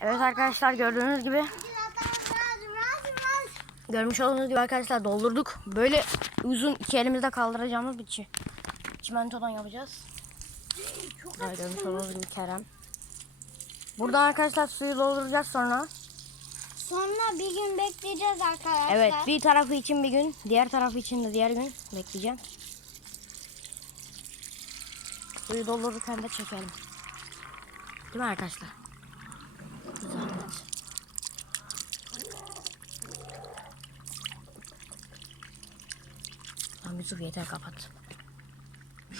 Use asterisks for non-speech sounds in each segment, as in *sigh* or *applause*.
Evet arkadaşlar gördüğünüz gibi görmüş olduğunuz gibi arkadaşlar doldurduk. Böyle uzun iki elimizde kaldıracağımız bir çi- çimentodan yapacağız. Böyle görmüş olduğunuz gibi Kerem. Buradan arkadaşlar suyu dolduracağız sonra. Sonra bir gün bekleyeceğiz arkadaşlar. Evet bir tarafı için bir gün, diğer tarafı için de diğer gün bekleyeceğim. Suyu doldururken de çekelim. Değil mi arkadaşlar? Zahmet. Tamam Yusuf yeter kapat.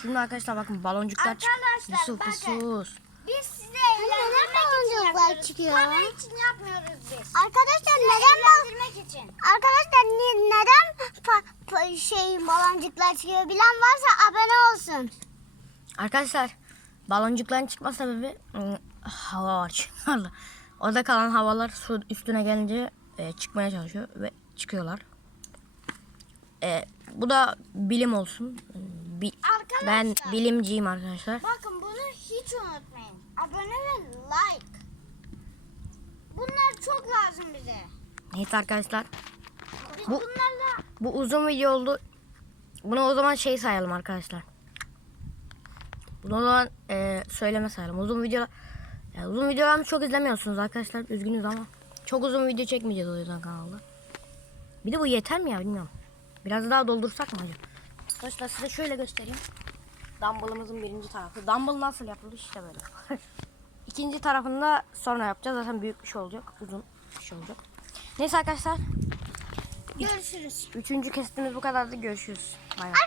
Şimdi arkadaşlar bakın baloncuklar çık. Yusuf bir sus. Biz size eğlendirmek için yapıyoruz. çıkıyor? Para için yapmıyoruz biz. Arkadaşlar neden bal Eğlendirmek için. Arkadaşlar ni- neden pa- pa- şey baloncuklar çıkıyor bilen varsa abone olsun. Arkadaşlar baloncukların çıkma sebebi ıı, hava var. *laughs* Orada kalan havalar su üstüne gelince e, çıkmaya çalışıyor ve çıkıyorlar. E, bu da bilim olsun. Bi- Arkadaşlar. ben bilimciyim arkadaşlar. Bakın bunu hiç unutmayın. Abone ve like. Bunlar çok lazım bize. Neyse arkadaşlar Biz Bu- bunlarla bu uzun video oldu. Bunu o zaman şey sayalım arkadaşlar. Bunu o zaman e, söyleme sayalım. Uzun video yani uzun videolarımı çok izlemiyorsunuz arkadaşlar. Üzgünüz ama çok uzun video çekmeyeceğiz o yüzden kanalda. Bir de bu yeter mi ya bilmiyorum. Biraz daha doldursak mı acaba? Arkadaşlar size şöyle göstereyim. Dumbbell'ımızın birinci tarafı. Dumbbell nasıl yapılır işte böyle. *laughs* İkinci tarafında sonra yapacağız. Zaten büyük bir şey olacak. Uzun bir şey olacak. Neyse arkadaşlar. görüşürüz. Üçüncü kesitimiz bu kadardı. Görüşürüz. Bay bay.